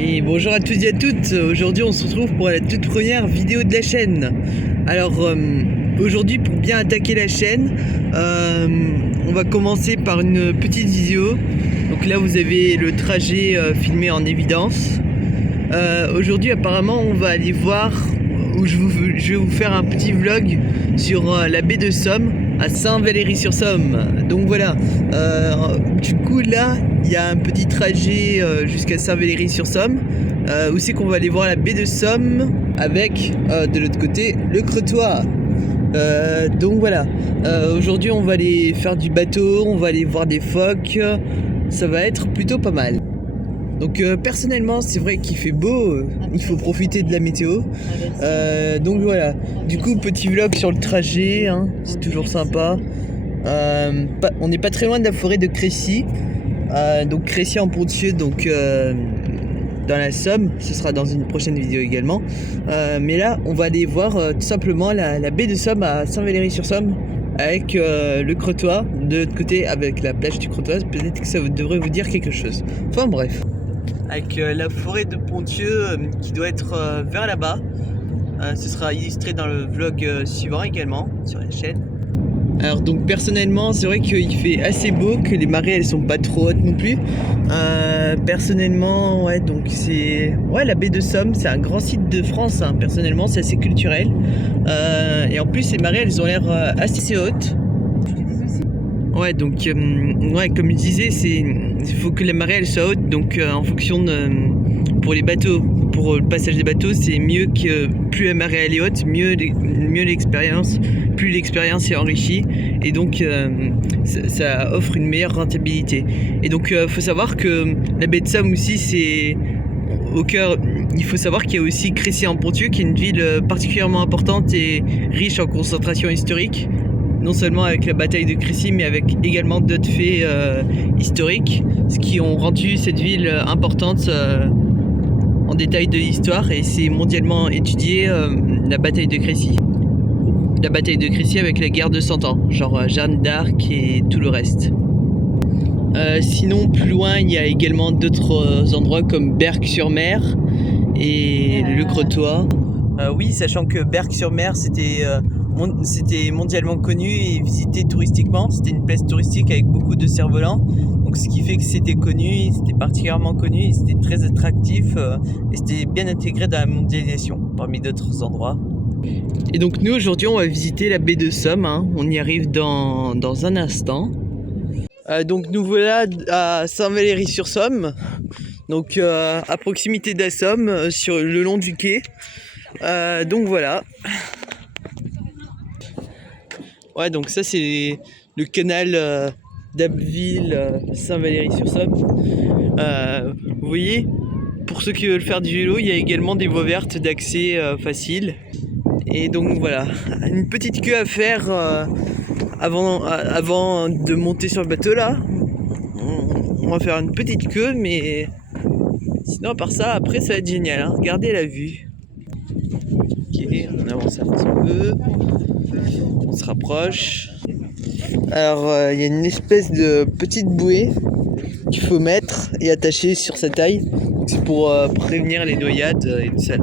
Et bonjour à tous et à toutes. Aujourd'hui on se retrouve pour la toute première vidéo de la chaîne. Alors aujourd'hui, pour bien attaquer la chaîne, on va commencer par une petite vidéo. Donc là vous avez le trajet filmé en évidence. Aujourd'hui apparemment on va aller voir, où je vais vous faire un petit vlog sur la baie de Somme à Saint-Valery-sur-Somme. Donc voilà, du coup là il y a un petit trajet jusqu'à Saint-Valery-sur-Somme, où c'est qu'on va aller voir la baie de Somme avec de l'autre côté le Cretois. Donc voilà, aujourd'hui on va aller faire du bateau, on va aller voir des phoques, ça va être plutôt pas mal. Donc personnellement c'est vrai qu'il fait beau, il faut profiter de la météo, donc voilà, du coup petit vlog sur le trajet, hein, c'est toujours sympa. On n'est pas très loin de la forêt de Crécy, donc Crécy-en-Ponthieu, donc dans la Somme, ce sera dans une prochaine vidéo également, mais là on va aller voir tout simplement la baie de Somme à Saint-Valery-sur-Somme avec le Cretois, de l'autre côté avec la plage du Cretois. Peut-être que ça devrait vous dire quelque chose, enfin bref. Avec la forêt de Ponthieu qui doit être vers là-bas. Ce sera illustré dans le vlog suivant également sur la chaîne. Alors donc personnellement c'est vrai qu'il fait assez beau, que les marées elles sont pas trop hautes non plus. Personnellement ouais, donc c'est la baie de Somme, c'est un grand site de France, hein. Personnellement c'est assez culturel, et en plus les marées elles ont l'air assez hautes. Ouais, donc comme je disais, il faut que la marée elle soit haute, donc en fonction pour les bateaux, pour le passage des bateaux, c'est mieux que plus la marée elle est haute, mieux l'expérience, plus l'expérience est enrichie, et donc ça offre une meilleure rentabilité. Et donc faut savoir que la baie de Somme aussi, c'est au cœur. Il faut savoir qu'il y a aussi Crécy-en-Ponthieu, qui est une ville particulièrement importante et riche en concentration historique. Non seulement avec la bataille de Crécy, mais avec également d'autres faits historiques, ce qui ont rendu cette ville importante en détail de l'histoire, et c'est mondialement étudié, la bataille de Crécy. La bataille de Crécy avec la guerre de 100 ans, genre Jeanne d'Arc et tout le reste. Sinon, plus loin, il y a également d'autres endroits comme Berck-sur-Mer et le Cretois. Oui, sachant que Berck-sur-Mer, c'était mondialement connu et visité touristiquement. C'était une place touristique avec beaucoup de cerfs-volants. Donc ce qui fait que c'était connu, c'était particulièrement connu, et c'était très attractif, et c'était bien intégré dans la mondialisation parmi d'autres endroits. Et donc nous aujourd'hui on va visiter la baie de Somme, hein. On y arrive dans un instant. Donc nous voilà à Saint-Valery-sur-Somme, donc à proximité de la Somme, sur le long du quai. Donc voilà. Ouais, donc ça c'est le canal d'Abbeville, Saint-Valery-sur-Somme. Vous voyez, pour ceux qui veulent faire du vélo, il y a également des voies vertes d'accès facile. Et donc voilà, une petite queue à faire avant de monter sur le bateau là. On va faire une petite queue, mais sinon à part ça, après ça va être génial, hein. Regardez la vue. Ok, on avance un petit peu. On se rapproche. Alors il y a une espèce de petite bouée qu'il faut mettre et attacher sur sa taille. C'est pour prévenir les noyades et tout ça.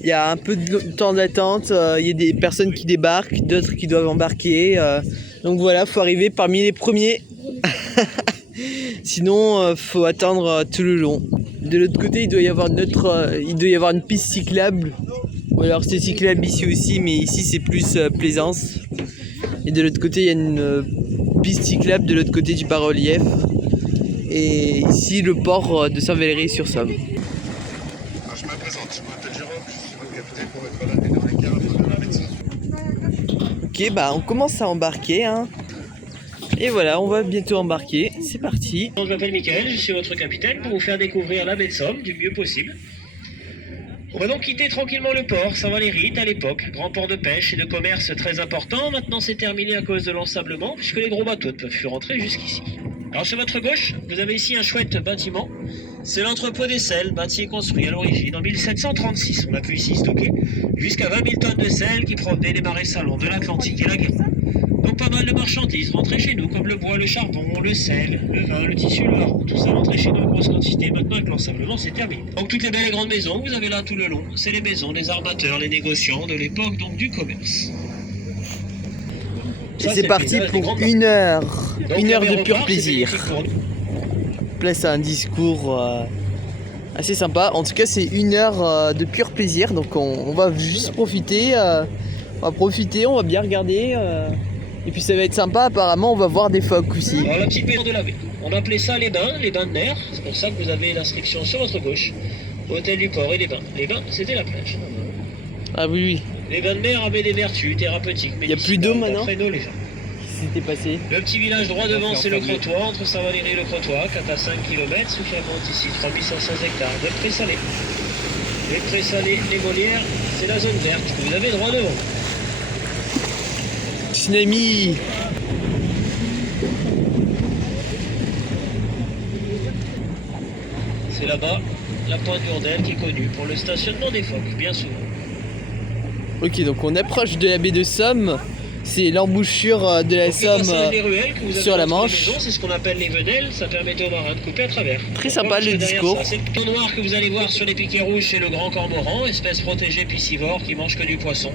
Il y a un peu de temps d'attente, il y a des personnes qui débarquent, d'autres qui doivent embarquer. Donc voilà, faut arriver parmi les premiers. Sinon faut attendre tout le long. De l'autre côté il doit y avoir une piste cyclable. Ou alors c'est cyclable ici aussi, mais ici c'est plus plaisance. Et de l'autre côté il y a une piste cyclable de l'autre côté du bas-relief. Et ici le port de Saint-Valery-sur-Somme. Je me présente, je m'appelle Jérôme, je suis le capitaine pour être là à 1h15 de la médecine. Ok, bah on commence à embarquer, hein. Et voilà, on va bientôt embarquer, c'est parti. Je m'appelle Mickaël, je suis votre capitaine pour vous faire découvrir la baie de Somme du mieux possible. On va donc quitter tranquillement le port Saint-Valery à l'époque, grand port de pêche et de commerce très important. Maintenant c'est terminé à cause de l'ensablement, puisque les gros bateaux ne peuvent plus rentrer jusqu'ici. Alors sur votre gauche, vous avez ici un chouette bâtiment. C'est l'entrepôt des sels, bâti et construit à l'origine en 1736. On a pu ici stocker jusqu'à 20 000 tonnes de sel qui provenaient des marais salants de l'Atlantique et la Garonne. Donc pas mal de marchandises rentrées chez nous, comme le bois, le charbon, le sel, le vin, le tissu, le hareng. Tout ça rentré chez nous en grosse quantité. Maintenant avec l'ensablement, c'est terminé. Donc toutes les belles et grandes maisons, vous avez là tout le long. C'est les maisons des armateurs, les négociants de l'époque, donc du commerce. Et c'est parti pour une heure de pur plaisir. Là, c'est un discours assez sympa. En tout cas, c'est une heure de pur plaisir. Donc, on va juste profiter. On va bien regarder. Et puis, ça va être sympa. Apparemment, on va voir des phoques aussi. Alors, la petite maison de la baie. On appelait ça les bains de mer. C'est pour ça que vous avez l'inscription sur votre gauche. Hôtel du port et les bains. Les bains, c'était la plage. Ah oui, oui. Les bains de mer avaient des vertus thérapeutiques. Il n'y a plus d'eau maintenant. C'était passé. Le petit village droit devant, c'est le Crotoy, entre Saint-Valery et le Crotoy, 4 à 5 km, suffisamment ici, 3500 hectares de présalé. Les présalés, les volières, c'est la zone verte que vous avez droit devant. Tsunami. C'est là-bas, la pointe d'Urdel qui est connue pour le stationnement des phoques, bien souvent. Ok, donc on approche de la baie de Somme. C'est l'embouchure de la Somme sur la Manche. C'est ce qu'on appelle les venelles, ça permet aux marins de couper à travers. Très sympa le discours. C'est le thon noir que vous allez voir sur les piquets rouges, c'est le grand cormoran, espèce protégée piscivore qui mange que du poisson.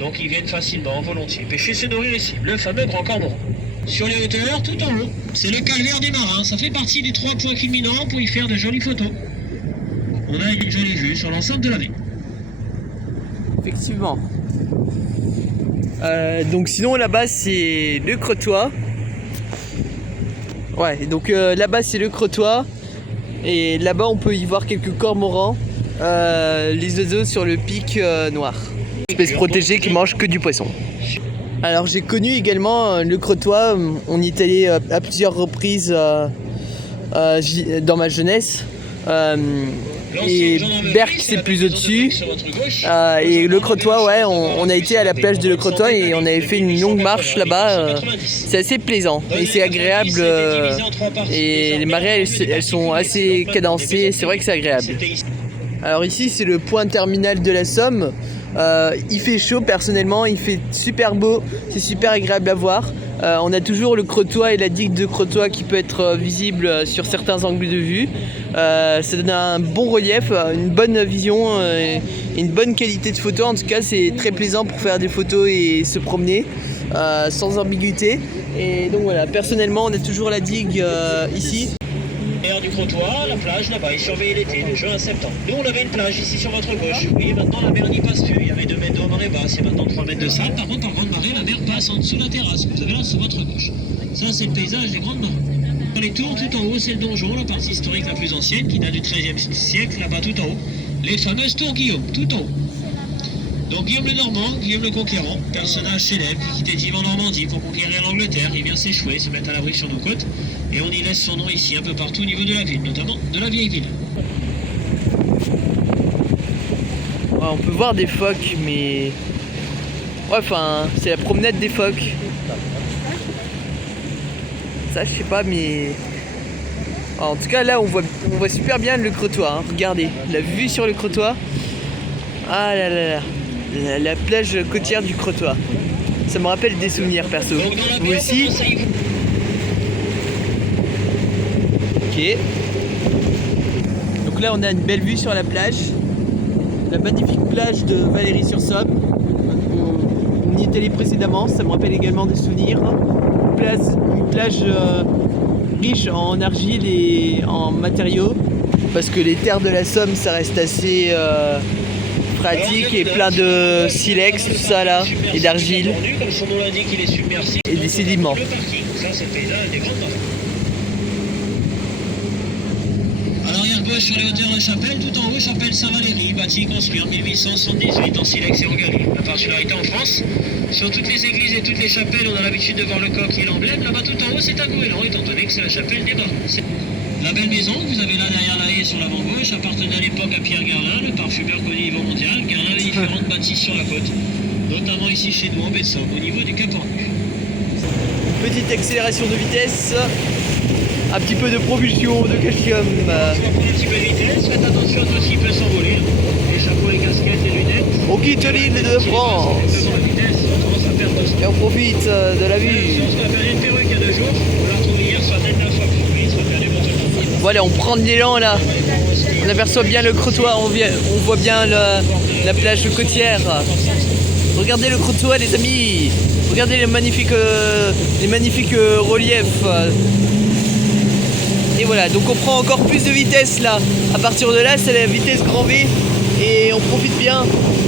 Donc ils viennent facilement, volontiers. Pêcher, se nourrir ici, le fameux grand cormoran. Sur les hauteurs, tout en haut, c'est le calvaire des marins. Ça fait partie des 3 points culminants pour y faire de jolies photos. On a une jolie vue sur l'ensemble de la baie. Effectivement. Donc sinon là-bas c'est le Crotoy. Ouais, donc là-bas c'est le Crotoy. Et là-bas on peut y voir quelques cormorans. Les oiseaux sur le pic noir. Espèce protégée qui mange que du poisson. Alors j'ai connu également le Crotoy. On y est allé à plusieurs reprises dans ma jeunesse. Et Berck c'est plus au-dessus. Et le Crotoy, ouais, on a été à la plage de Le Crotoy et on avait fait une longue marche là-bas. C'est assez plaisant et c'est agréable. Et les marées elles sont assez cadencées, c'est vrai que c'est agréable. Alors ici c'est le point terminal de la Somme. Il fait chaud personnellement, il fait super beau, c'est super agréable à voir. On a toujours le Crotoy et la digue de Crotoy qui peut être visible sur certains angles de vue. Ça donne un bon relief, une bonne vision et une bonne qualité de photo. En tout cas, c'est très plaisant pour faire des photos et se promener sans ambiguïté. Et donc voilà, personnellement, on a toujours la digue ici. Du Crotoy, la plage là-bas, il surveillait l'été, de juin à septembre. Nous, on avait une plage ici sur votre gauche. Vous voyez, maintenant la mer n'y passe plus. Il y avait 2 mètres d'eau à marée basse, il y a maintenant 3 mètres de sable. Par contre, en grande marée, la mer passe en dessous de la terrasse. Vous avez là sur votre gauche. Ça, c'est le paysage des grandes marées. Dans les tours, tout en haut, c'est le donjon, la partie historique la plus ancienne, qui date du XIIIe siècle, là-bas tout en haut. Les fameuses tours Guillaume, tout en haut. Donc Guillaume le Normand, Guillaume le Conquérant, personnage célèbre qui quittait Yves en Normandie pour conquérir l'Angleterre. Il vient s'échouer, se mettre à l'abri sur nos côtes. Et on y laisse son nom ici, un peu partout au niveau de la ville, notamment de la vieille ville. Ouais, on peut voir des phoques, mais... Ouais, enfin, c'est la promenade des phoques. Ça, je sais pas, mais... En tout cas, là, on voit super bien le Crotoy. Hein. Regardez, la vue sur le Crotoy. Ah là là là. La plage côtière du Crotoy. Ça me rappelle des souvenirs perso. Vous aussi? Ok. Donc là on a une belle vue sur la plage. La magnifique plage de Valéry-sur-Somme. On y est allé précédemment, ça me rappelle également des souvenirs. Une plage riche en argile et en matériaux. Parce que les terres de la Somme ça reste assez... pratique et plein de silex, tout ça là, et d'argile, et des sédiments. À l'arrière-gauche, sur les hauteurs de Chapelle, tout en haut, Chapelle Saint-Valery, bâtie construite en 1878 en silex et en galerie. La particularité en France, sur toutes les églises et toutes les chapelles, on a l'habitude de voir le coq et l'emblème. Là-bas tout en haut, c'est un goéland, étant donné que c'est la chapelle des marins. La belle maison que vous avez là derrière la haie sur l'avant-gauche appartenait à l'époque à Pierre Garlin, le parfumeur connu au niveau mondial. Garlin avait différentes bâtisses sur la côte, notamment ici chez nous en baie de Somme, au niveau du Cap Ornu. Petite accélération de vitesse, un petit peu de propulsion de calcium. On va prendre un petit peu de vitesse, faites attention à tout ce qui peut s'envoler. Les chapeaux, les casquettes, les lunettes. On quitte l'île de France. La vitesse, on commence à perdre Et on profite de la vue. On a perdu une perruque il y a 2 jours. On l'a retrouvée hier sur la tête d'un phoque. Oui, ça a perdu mon. Voilà, on prend de l'élan là. On aperçoit bien le crottoir, on voit bien la plage côtière. Regardez le crottoir les amis. Regardez les magnifiques reliefs. Et voilà, donc on prend encore plus de vitesse là. À partir de là, c'est la vitesse grand V. Et on profite bien.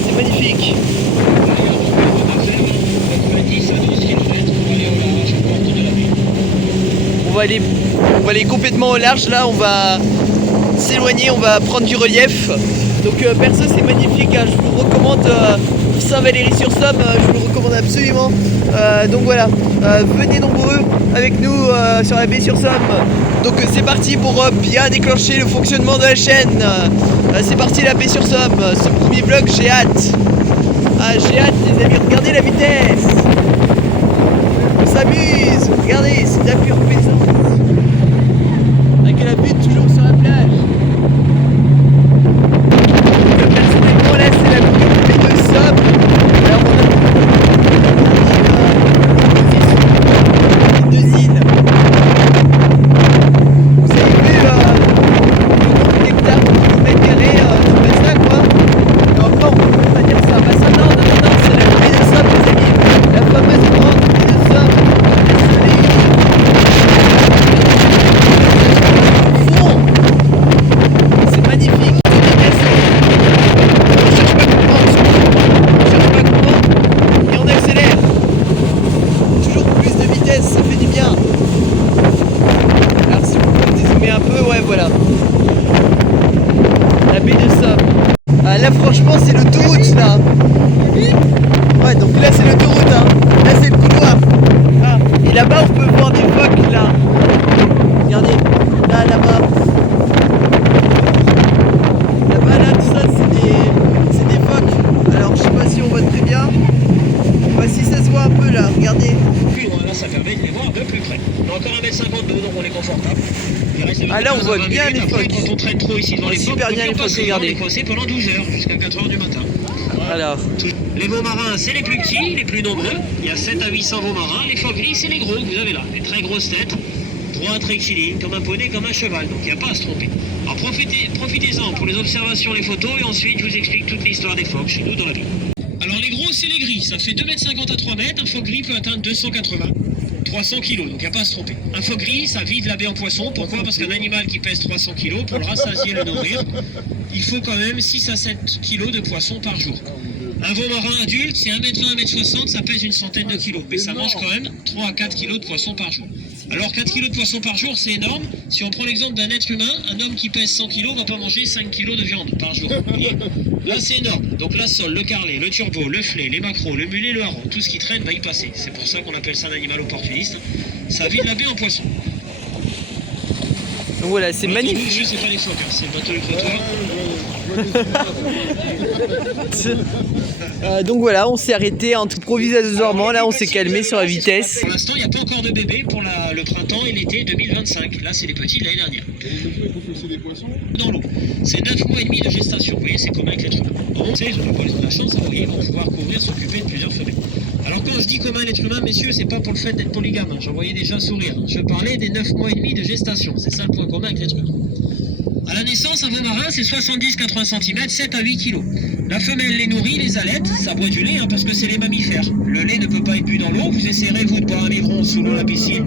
C'est magnifique. On va aller complètement au large là, on va s'éloigner, on va prendre du relief. Donc perso c'est magnifique, hein. Je vous recommande Saint-Valery-sur-Somme, je vous le recommande absolument. Donc voilà, venez nombreux avec nous sur la baie sur Somme. Donc c'est parti pour bien déclencher le fonctionnement de la chaîne. C'est parti la baie sur Somme, ce premier vlog, j'ai hâte. Ah j'ai hâte les amis, regardez la vitesse. On s'amuse, regardez, c'est de la pure plaisance. Avec la vue toujours sur la plage. Donc, personnellement là c'est la pure baie de Somme. Alors on a deux îles. Vous avez vu le nombre d'hectares au mètre carré, c'est pas ça quoi. Et enfin on peut même pas dire ça. Bah ça non, c'est la baie de Somme les amis. La fameuse grande baie de Somme. C'est magnifique. On cherche pas comment, et on accélère. Toujours plus de vitesse, ça fait du bien. Alors si vous pouvez dézoomer un peu, ouais voilà. La baie de Somme. Ah, là franchement c'est l'autoroute là. Ouais donc là c'est l'autoroute hein. Là c'est le couloir. Ah, et là-bas on peut voir des phoques là. Regardez, là-bas. Là-bas, là, tout ça, c'est des phoques. Alors, je sais pas si on voit très bien. Bah, si ça se voit un peu là, regardez. Plus loin, là, ça permet de les voir un peu plus près. On a encore 1,52 m, donc on est confortable. Ah, là, on voit bien les phoques. Quand on traîne trop ici dans les phoques, super bien les phoques, regardez. On est coincé pendant 12 heures, jusqu'à 4 h du matin. Alors. Les veaux marins, c'est les plus petits, les plus nombreux. Il y a 700 à 800 veaux marins. Les phoques gris, c'est les gros que vous avez là. Les très grosses têtes. Droit, rectiligne, comme un poney, comme un cheval, donc il n'y a pas à se tromper. Alors profitez-en pour les observations, les photos, et ensuite je vous explique toute l'histoire des phoques chez nous dans la ville. Alors les gros, c'est les gris, ça fait 2,50 m à 3 m, un phoque gris peut atteindre 280, 300 kg, donc il n'y a pas à se tromper. Un phoque gris, ça vide la baie en poisson, pourquoi? Parce qu'un animal qui pèse 300 kg, pour le rassasier, le nourrir, il faut quand même 6 à 7 kg de poisson par jour. Un veau marin adulte, c'est 1,20 m, 1,60 m, ça pèse une centaine de kilos, mais ça mange quand même 3 à 4 kg de poisson par jour. Alors 4 kg de poisson par jour, c'est énorme. Si on prend l'exemple d'un être humain, un homme qui pèse 100 kg va pas manger 5 kg de viande par jour. Là c'est énorme. Donc la sole, le carlet, le turbo, le flé, les maquereaux, le mulet, le hareng, tout ce qui traîne va y passer. C'est pour ça qu'on appelle ça un animal opportuniste. Ça vide la baie en poisson. Donc voilà, c'est magnifique. C'est pas les phoques, hein, c'est le bateau du trottoir. Donc voilà, on s'est arrêté en provisoirement, là on s'est calmé sur la vitesse. Pour l'instant, il n'y a pas encore de bébés pour le printemps et l'été 2025. Là, c'est les petits de l'année dernière. Dans l'eau. C'est 9 mois et demi de gestation. Vous voyez, c'est comme avec l'être humain. On sait, ils n'ont pas la chance, vous voyez, ils vont pouvoir couvrir, s'occuper de plusieurs femelles. Alors quand je dis comme un être humain, messieurs, c'est pas pour le fait d'être polygame. J'en voyais déjà sourire. Je parlais des 9 mois et demi de gestation. C'est ça le point commun avec l'être humain. À la naissance, un veau marin, c'est 70-80 cm, 7 à 8 kg. La femelle les nourrit, les allaite, ça boit du lait, hein, parce que c'est les mammifères. Le lait ne peut pas être bu dans l'eau, vous essayerez, vous, de boire un biberon sous l'eau de la piscine.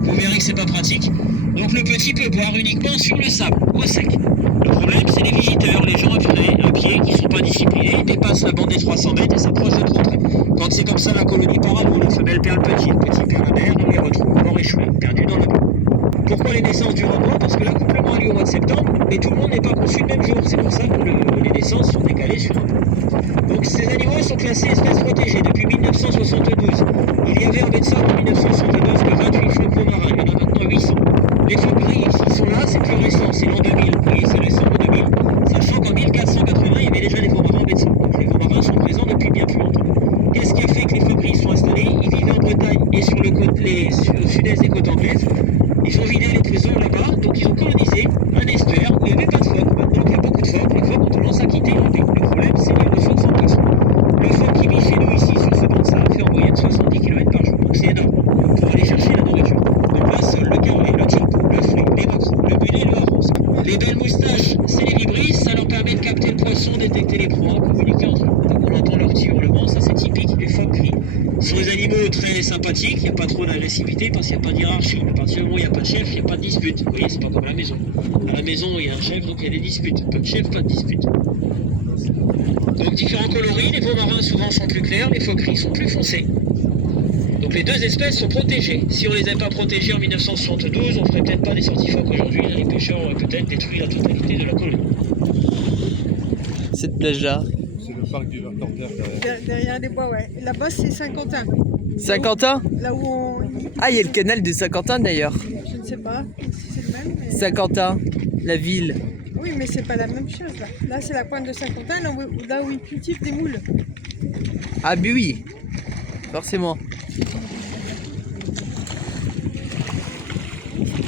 Vous verrez que c'est pas pratique. Donc le petit peut boire uniquement sur le sable, au sec. Le problème, c'est les visiteurs, les gens à pied, qui sont pas disciplinés, dépassent la bande des 300 mètres et s'approchent de trop près. Quand c'est comme ça, la colonie part à l'eau, la femelle perd le petit perd la mère, on les retrouve, mort échoué, perdu dans la baie. Pourquoi les naissances durent un mois? Parce que l'accouplement a lieu au mois de septembre, mais tout le monde n'est pas conçu le même jour. C'est pour ça que les naissances sont décalées sur un mois. Donc ces animaux sont classés espèces protégées depuis 1972. Il y avait en baie de Somme en 1972 que 28 phoques veaux marins, il y en a maintenant 800. Les phoques gris qui sont là, c'est plus récent, c'est l'an 2000. Oui, c'est récent, l'an 2000. Sachant qu'en 1480, il y avait déjà des veaux marins en baie de Somme. Donc les veaux marins sont présents depuis bien plus longtemps. Qu'est-ce qui a fait que les phoques gris sont installés? Ils vivaient en Bretagne et sur au sud-est des côtes anglaises. Ils ont vidé les prisons là-bas, donc ils ont colonisé un estuaire où il n'y avait pas de phoques. Maintenant qu'il y a beaucoup de phoques, les phoques ont tendance à quitter la baie. Le problème, c'est les ressources en poisson. Le phoque qui vit chez nous ici, sur ce banc de sable, fait en moyenne 70 km précipiter parce qu'il n'y a pas de hiérarchie. À partir du moment où il n'y a pas de chef, il n'y a pas de dispute. Vous voyez, c'est pas comme à la maison. À la maison, il y a un chef, donc il y a des disputes. Pas de chef, pas de dispute. Donc différents coloris, les veaux marins souvent sont plus clairs, les phoqueries sont plus foncés. Donc les deux espèces sont protégées. Si on les avait pas protégées en 1972, on ferait peut-être pas des sorties phoques aujourd'hui. Les pêcheurs auraient peut-être détruit la totalité de la colonie. Cette plage-là. C'est le parc du Verdorder derrière. Derrière les bois, ouais. Là-bas, c'est Saint-Quentin. Saint-Quentin? Là où on. Ah, il y a le canal de Saint-Quentin d'ailleurs. Je ne sais pas si c'est le même. Mais... Saint-Quentin, la ville. Oui, mais c'est pas la même chose là. Là, c'est la pointe de Saint-Quentin, là où ils cultivent des moules. Ah, bah oui, forcément.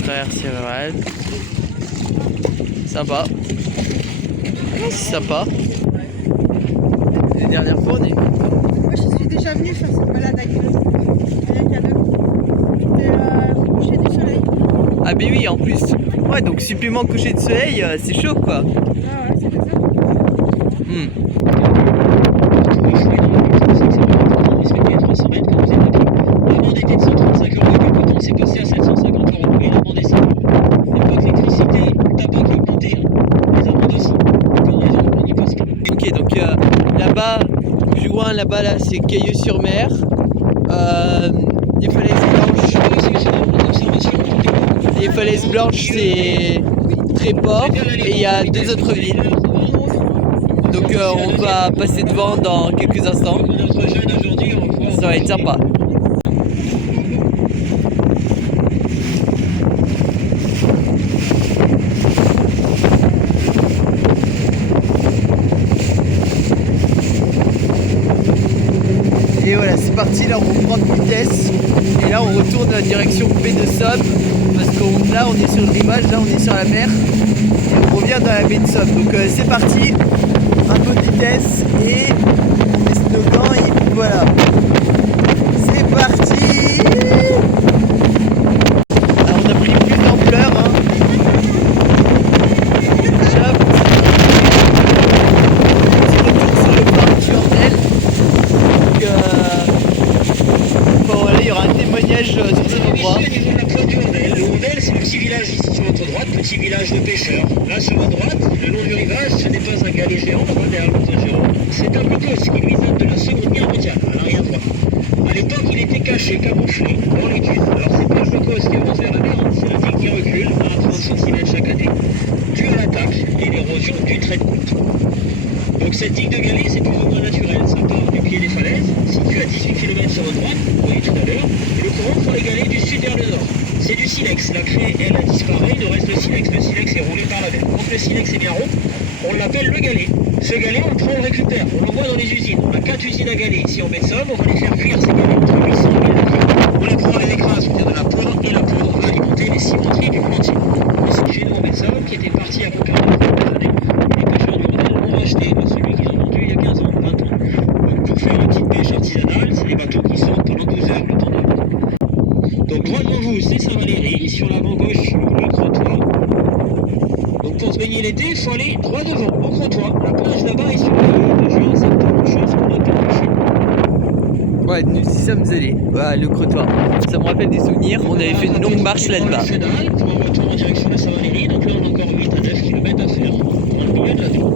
Traversée rurale. Sympa. C'est sympa. La dernière fois, on est. Moi, je suis déjà venue faire cette balade avec eux. Rien qu'à deux. C'était au coucher du soleil. Ah, bah oui, en plus. Ouais, donc supplément coucher de soleil, c'est chaud quoi. Ah ouais, c'était ça. Hmm. Respecter les 300 mètres quand vous êtes à pied. L'amende était de 135 € depuis le temps, c'est passé à 750 € et l'amende est simple. Il n'y a pas que l'électricité, le tabac qui a augmenté, les amendes aussi. Pour une raison, on n'y passe pas. Ok, donc là-bas, plus loin, là-bas, là, c'est Cailleux-sur-Mer. Les falaises blanches. Les falaises blanches, c'est Tréport. Et il y a deux autres villes. Donc on va passer devant dans quelques instants. Notre jeune aujourd'hui, on voit. Ça va être sympa. Et voilà, c'est parti, là on reprend de vitesse. Et là on retourne direction baie de Somme. Parce que là on est sur le rivage, là on est sur la mer. Et on revient dans la baie de Somme. Donc c'est parti, un peu de vitesse et on met nos gants et puis voilà. C'est parti. Alors on a pris plus d'ampleur. Hein. Hop. Petit retour sur le parc du Hordel. Donc bon, voilà, il y aura un témoignage sur cet endroit. Au niveau de la pointe du Hordel. Le Hordel, c'est le petit village ici sur votre droite, petit village de pêcheurs. Là sur votre droite, le long du rivage, ce n'est pas un galet géant, là-bas derrière l'autre géant. C'est un blocos qui lui date de la Seconde Guerre mondiale, à l'arrière droit. À l'époque, il était caché, camouflé, dans les dunes. Alors c'est pas le blocos qui avance vers la mer, c'est la digue qui recule à 30 cm chaque année, dû à l'attaque et l'érosion du trait de côte. Donc cette digue de galets, c'est plus ou moins naturel. Ça part du pied des falaises, situé à 18 km sur votre droite, vous voyez tout à l'heure, et le courant prend les galets du sud vers le nord. C'est du silex. La craie, elle, a disparu, il nous reste le silex. Le silex est roulé par la mer. Quand le silex est bien rond, on l'appelle le galet. Ce galet, on le prend, on le récupère. On l'envoie dans les usines. On a 4 usines à galets ici en baie de Somme. On va les faire cuire ces galets entre 800 et 1000 degrés. On les prend, on les écrase, on de la poudre, et la poudre va alimenter les cimenteries du monde entier. Et chez nous en baie de Somme, qui était parti à peu près des années, les pêcheurs du Hordel l'ont racheté à celui qu'ils ont vendu il y a 15 ans, 20 ans. Donc pour faire une petite pêche artisanale, c'est des bateaux qui sortent pendant 12 heures le temps de l'eau. Donc droit devant vous, c'est Saint-Valéry, sur l'avant gauche, le Crotoy. Donc pour se baigner l'été, il faut aller droit devant, au Crotoy. La plage là-bas est sur le de juin, septembre, chose qu'on a perdu chez nous. Ouais, nous y sommes allés. Voilà, le Crotoy. Ça me rappelle des souvenirs. On avait fait une longue marche là-bas. Pour un retour en direction de Saint-Valéry, donc là on a encore 8 à 9 km à faire, dans le milieu de la ville.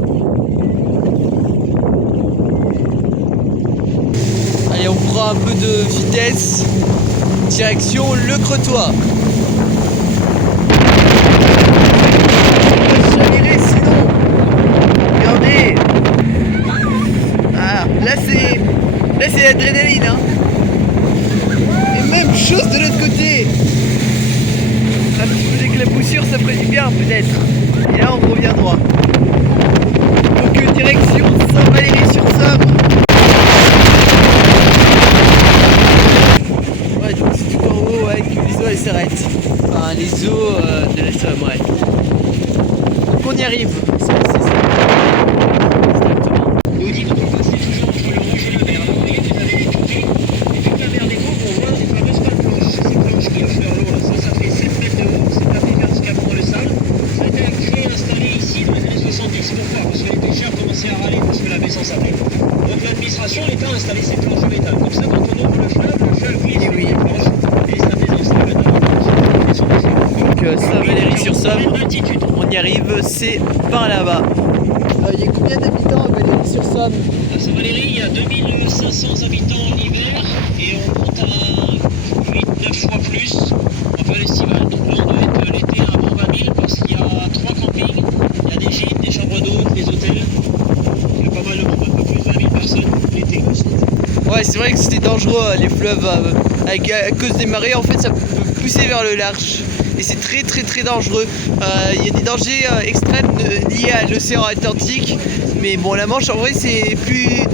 Allez, on prend un peu de vitesse. Direction le Crotoy. Chaviré sinon. Regardez. Ah, là c'est l'adrénaline. Hein. Et même chose de l'autre côté. Un petit peu d'éclaboussure, ça ferait du bien peut-être. Et là on revient droit. Donc direction Saint-Valéry-sur-Somme. Ouais, donc c'est tout en haut, ouais, que les eaux elles s'arrêtent. Enfin, les eaux de la Somme, ouais. Donc on y arrive. C'est Nous dit qu'on peut passer toujours entre le rouge et la mer. Vous voyez, vous avez les toupies, et toute la mer des eaux, on voit les fameuses pales blanches. Ces planches qui effleurent l'eau, là, ça fait 7 mètres de haut, c'est tapé verticalement dans le sable. Ça a été créé et installé ici dans les années 70. Pourquoi? Parce que les pêcheurs commençaient à râler parce que la baie s'en savait. Donc l'administration, l'État a installé ces planches de métal. Comme ça, quand on ouvre le fleuve glisse sur les planches et ça fait Saint-Valery-sur-Somme. On y arrive, c'est par là-bas. Il y a combien d'habitants à Valery-sur-Somme? À Saint-Valery, il y a 2500 habitants en hiver et on monte à 8-9 fois plus en période estivale. Donc là, on doit être l'été à avant 20 000 parce qu'il y a 3 campings, il y a des gîtes, des chambres d'hôtes, des hôtels. Il y a pas mal de monde, un peu plus de 20 000 personnes l'été. Ouais, c'est vrai que c'était dangereux les fleuves à cause des marées. En fait, ça peut pousser vers le large et c'est très dangereux. Il y a des dangers extrêmes liés à l'océan Atlantique. Mais bon, la Manche en vrai c'est plus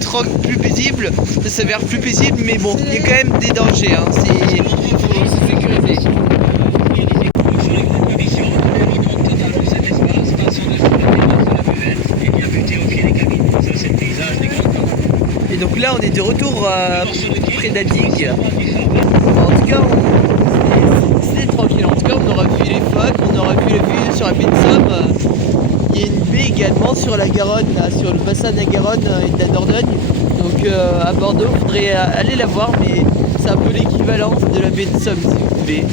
paisible, ça s'avère plus paisible, mais bon, il y a quand même des dangers. Hein. Il faut se sécuriser. Et donc là, on est de retour près d'Adig. En tout cas, c'était tranquille. En tout cas, on aura vu les phoques, on aura vu la vue sur la baie de Somme. Il y a une baie également sur la Garonne, là, sur le bassin de la Garonne et de la Dordogne. Donc à Bordeaux, il faudrait aller la voir, mais c'est un peu l'équivalent de la baie de Somme, si vous voulez.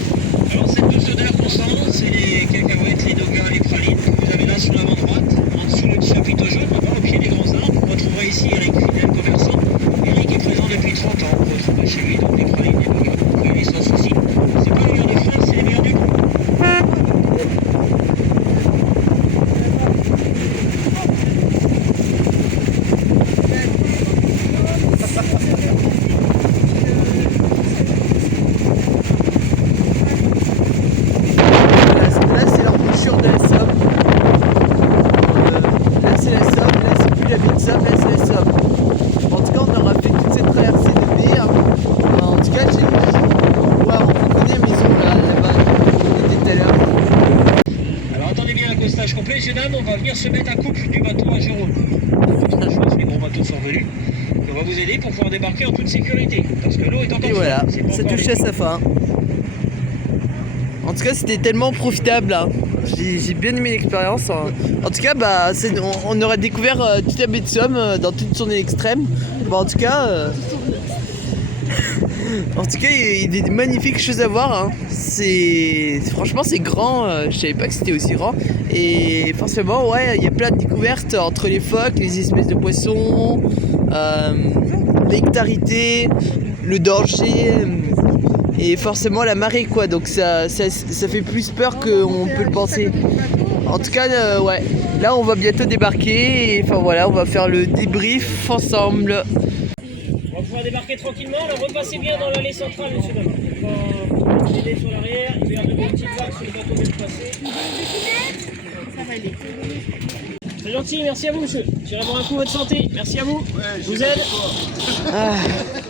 Alors cette douce odeur qu'on sent, c'est les cacahuètes, les nougats, les pralines que vous avez là sur l'avant droite, en dessous le petit chapiteau jaune, là-bas au pied des grands arbres. On retrouvera ici Eric, fidèle commerçant. Eric est présent depuis 30 ans, on retrouve chez lui donc les pralines, les nougats, vous pouvez aller sans souci. C'est pas les meilleurs des fraises, c'est les meilleurs du monde. Là, c'est l'embouchure de la Somme. Là, c'est la Somme. Là, c'est plus la baie de Somme. Là, c'est la Somme. En tout cas, on aura fait toute cette traversée de baie. Hein. En tout cas, on reconnaît la maison là-bas. On était tout à l'heure. Alors attendez bien l'accostage complet, messieurs dames, on va venir se mettre à coupe du bateau à Jérôme. Je pense que les gros bateaux sont venus. On va vous aider pour pouvoir débarquer en toute sécurité. Parce que l'eau est encore Et voilà, chaude, ça touche à sa fin. En tout cas, c'était tellement profitable. Hein. J'ai bien aimé l'expérience. Hein. En tout cas, bah, on aura découvert toute la baie de Somme dans toute son extrême. Bon, en tout cas, il y a des magnifiques choses à voir. Hein. Franchement, c'est grand. Je savais pas que c'était aussi grand. Et forcément, ouais, il y a plein de découvertes entre les phoques, les espèces de poissons, l'hectarité, le danger. Et forcément la marée quoi, donc ça fait plus peur qu'on peut le penser. En tout cas, ouais, là on va bientôt débarquer et enfin voilà, on va faire le débrief ensemble. On va pouvoir débarquer tranquillement, alors repassez bien dans l'allée centrale, monsieur Dame. On va aider sur l'arrière, il va y avoir de petites vagues sur le bateau bien placé. Ça va aller. C'est gentil, merci à vous monsieur. Tirez voir un coup votre santé, merci à vous. Je vous aide.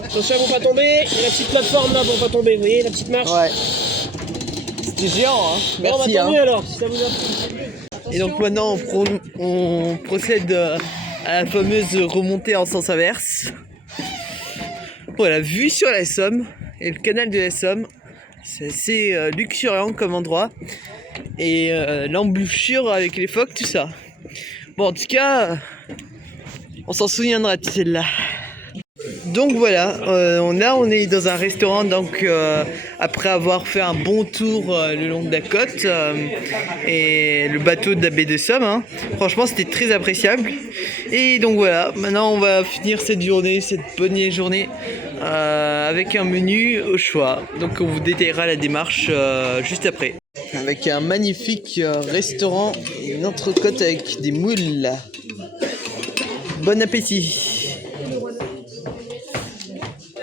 Attention à vous pas tomber, il y a la petite plateforme là pour pas tomber, vous voyez la petite marche. Ouais. C'était géant, hein. Merci. Bon, bah, tant hein. mieux alors, si ça vous a... Et donc maintenant on procède à la fameuse remontée en sens inverse. Voilà, vue sur la Somme et le canal de la Somme. C'est assez luxuriant comme endroit. Et l'embouchure avec les phoques, tout ça. Bon, en tout cas, on s'en souviendra de celle-là. Donc voilà, on est dans un restaurant donc après avoir fait un bon tour le long de la côte et le bateau de la baie de Somme. Hein. Franchement, c'était très appréciable. Et donc voilà, maintenant on va finir cette bonne journée avec un menu au choix. Donc on vous détaillera la démarche juste après. Avec un magnifique restaurant et une entrecôte avec des moules. Bon appétit.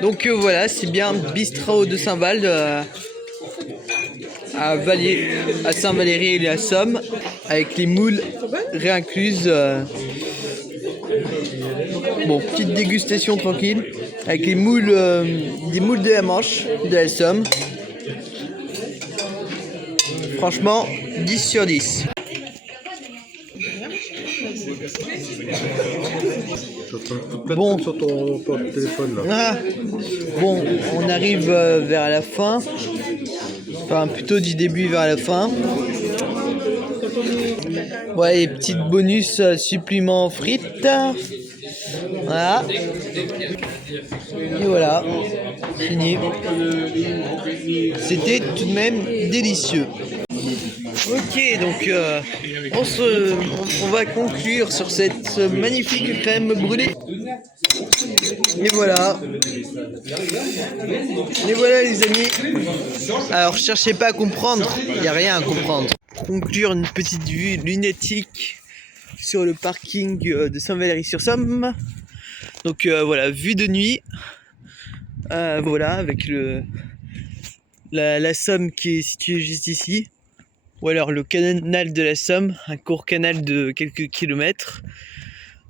Donc voilà, c'est bien bistrot de Saint-Val à Saint-Valéry et la Somme avec les moules réincluses. Bon, petite dégustation tranquille avec les moules, des moules de la Manche, de la Somme. Franchement, 10 sur 10. Bon, sur ton téléphone là. Ah, bon, on arrive vers la fin. Enfin, plutôt du début vers la fin. Ouais, les petites bonus suppléments frites. Voilà. Et voilà, fini. C'était tout de même délicieux. Ok, donc on va conclure sur cette magnifique crème brûlée. Et voilà. Et voilà les amis. Alors cherchez pas à comprendre, il n'y a rien à comprendre. Pour conclure, une petite vue lunatique sur le parking de Saint-Valery-sur-Somme. Donc voilà, vue de nuit. Voilà, avec la Somme qui est située juste ici. Ou alors le canal de la Somme, un court canal de quelques kilomètres.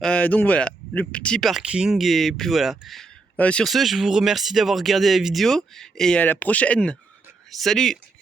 Donc voilà, le petit parking et puis voilà. Sur ce, je vous remercie d'avoir regardé la vidéo et à la prochaine. Salut!